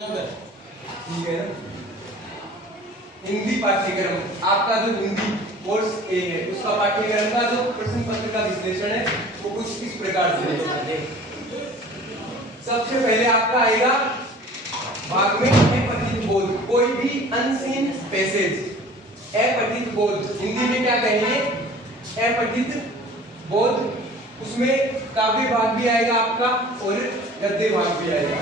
ठीक है ना। हिंदी पाठ्यक्रम आपका जो हिंदी कोर्स ए है उसका पाठ्यक्रम का जो प्रश्न पत्र का विश्लेषण है वो कुछ इस प्रकार से है। सबसे पहले आपका आएगा भाग में अपठित बोध, कोई भी अनसीन पैसेज, अपठित बोध हिंदी में क्या कहेंगे, अपठित बोध। उसमें काव्य भाग भी आएगा आपका और गद्य भाग भी आएगा।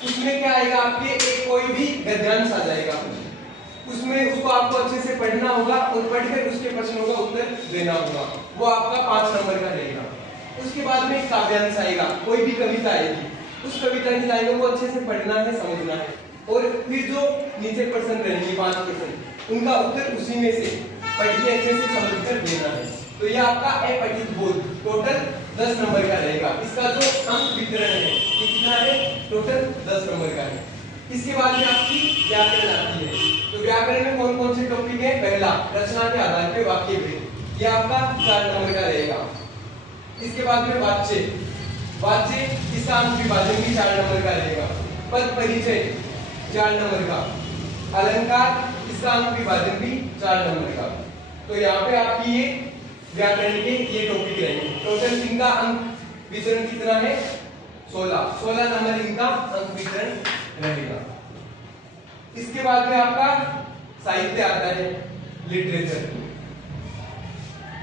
उसमें क्या आएगा आपके एक कोई भी गद्यांश आ जाएगा, उसमें उसको आपको अच्छे से पढ़ना होगा और पढ़कर उसके प्रश्नों का उत्तर देना होगा, वो आपका 5 नंबर का रहेगा। उसके बाद में एक काव्यांश आएगा, कोई भी कविता आएगी, उस कविता की लाइनों को अच्छे से पढ़ना है, समझना है और फिर जो नीचे प्रश्न रहेंगे 5 प्रश्न उनका उत्तर उसी में से पढ़ के अच्छे से समझकर देना है। तो ये आपका अपठित बोध टोटल 10 नंबर का रहेगा। इसका जो अंक वितरण है ये कितना है, टोटल 10 नंबर का है। इसके बाद में आपकी व्याकरण आती है। तो व्याकरण में कौन कौन से टॉपिक है, पहला रचना के आधार पे वाक्य भेद, ये आपका 4 नंबर का रहेगा। इसके बाद में वाच्य, वाच्य इसका अंक विभाजन भी 4 नंबर का रहेगा। पद परिचय 4 नंबर का, अलंकार इसका अंक विभाजन भी 4 नंबर का। तो यहाँ पे आपकी ये व्याकरण के ये टॉपिक रहेंगे। टोटल इनका अंक वितरण कितना है, 16 नंबर इनका अंक वितरण रहेगा। इसके बाद में आपका साहित्य आता है, लिटरेचर।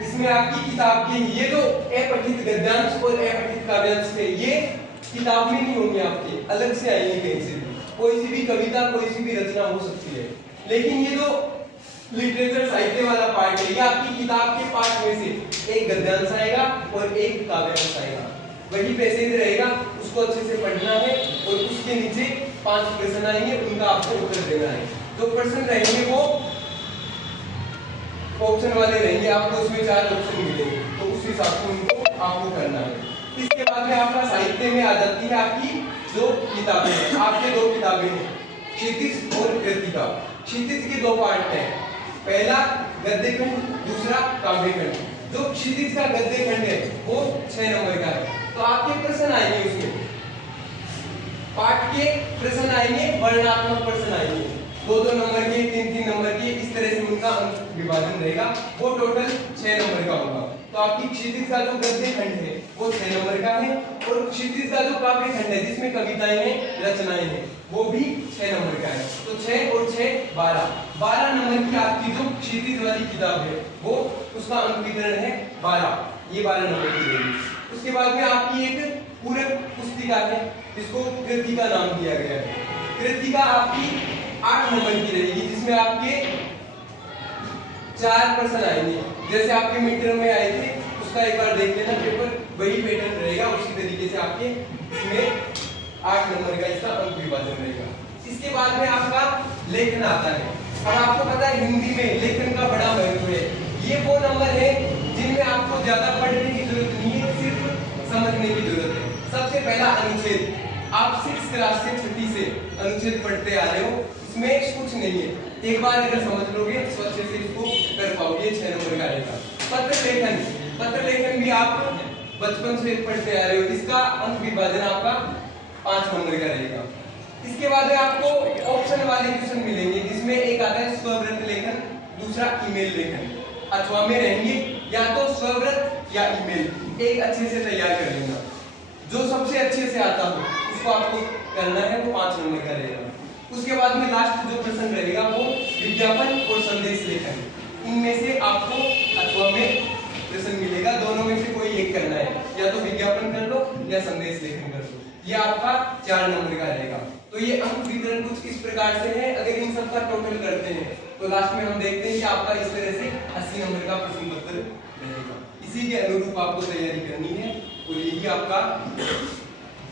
इसमें आपकी किताब के ये जो अपठित गद्यांश और अपठित काव्यांश थे ये किताब में नहीं होंगे, आपके अलग से आएंगे कहीं से भी, कोई सी भी कविता कोई सी भी रचना हो सकती है। लेकिन ये जो लिटरेचर साहित्य वाला पार्ट है ये आपकी किताब के पार्ट में से एक गद्यांश आएगा और एक काव्यांश आएगा, वही पैसेज रहेगा, उसको अच्छे से पढ़ना है और उसके नीचे 5 प्रश्न आएंगे, उनका आपको उत्तर देना है। जो प्रश्न रहेंगे वो ऑप्शन वाले रहेंगे, आपको उसमें 4 ऑप्शन मिलेंगे तो उस हिसाब से उनको आपको करना है। इसके बाद में आपका साहित्य में आ जाती है आपकी जो किताबें हैं, आपके 2 किताबें हैं, क्षितिज और कृतिका। क्षितिज के 2 पार्ट हैं, पहला गद्य खंड, दूसरा काव्य खंड। जो क्षितिज का गद्य खंड है वो 6 नंबर का है। तो आपके प्रश्न आएंगे उसमें पाठ के प्रश्न आएंगे, वर्णनात्मक प्रश्न आएंगे, 2-2 नंबर के, 3-3 नंबर के, इस तरह से उनका अंक विभाजन रहेगा, वो टोटल 6 नंबर का होगा। तो आपकी क्षितिज का जो गद्य खंड है वो 6 नंबर का है और क्षितिज का जो काव्य खंड है जिसमें कविताएं हैं, रचनाएं हैं, वो भी 6 नंबर का है। तो 6 और 6 12 नंबर की आपकी जो क्षितिज वाली किताब है वो उसका अंक वितरण है 12, ये 12 नंबर की रहेगी। उसके बाद में आपकी एक पूरक पुस्तिका है जिसको कृतिका नाम दिया गया है। कृतिका आपकी 8 नंबर की रहेगी जिसमें आपके 4 प्रश्न आएंगे, जैसे आपके मिड टर्म में आए थे उसका एक बार देख लेना पेपर, वही पैटर्न रहेगा, उसी तरीके से आपके इसमें 8 नंबर का इसका अंक विभाजन रहेगा। इसके बाद में आपका लेखन आता है। अब आपको पता है हिंदी में लेखन का बड़ा महत्व है, ये वो नंबर है जिनमें आपको ज्यादा पढ़ने की जरूरत नहीं है, सिर्फ समझने की जरूरत है। सबसे पहला अनुच्छेद, आप 6th क्लास से 6ठी से अनुच्छेद पढ़ते आ रहे हो, इसमें कुछ नहीं है, एक बार अगर समझ लोगे तो अच्छे से इसको कर पाओगे, 6 नंबर का रहेगा। पत्र लेखन, पत्र लेखन भी आप बचपन से पढ़ते आ रहे हो, इसका अंक विभाजन आपका 5 नंबर का रहेगा। इसके बाद में आपको ऑप्शन वाले क्वेश्चन मिलेंगे जिसमें एक आता है स्ववृत्त लेखन, दूसरा ईमेल लेखन, अथवा में रहेंगे या तो स्ववृत्त या ईमेल, एक अच्छे से तैयार कर लेना, जो सबसे अच्छे से आता हो उसको आपको करना है, वो 5 नंबर का रहेगा। उसके बाद में लास्ट जो प्रश्न रहेगा वो विज्ञापन और संदेश लेखन, इनमें से आपको अथवा में प्रश्न मिलेगा, दोनों में से कोई एक करना है, या तो विज्ञापन कर लो या संदेश लेखन कर लो, ये आपका 4 नंबर का रहेगा। तो ये अंक वितरण कुछ इस प्रकार से है। अगर इन सब का टोटल करते हैं तो लास्ट में हम देखते हैं कि आपका इस तरह से 80 नंबर का प्रश्न पत्र रहेगा। इसी के अनुरूप आपको तैयारी करनी है और यही आपका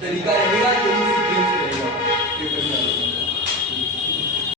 तरीका रहेगा, यही सीक्वेंस रहेगा पेपर में।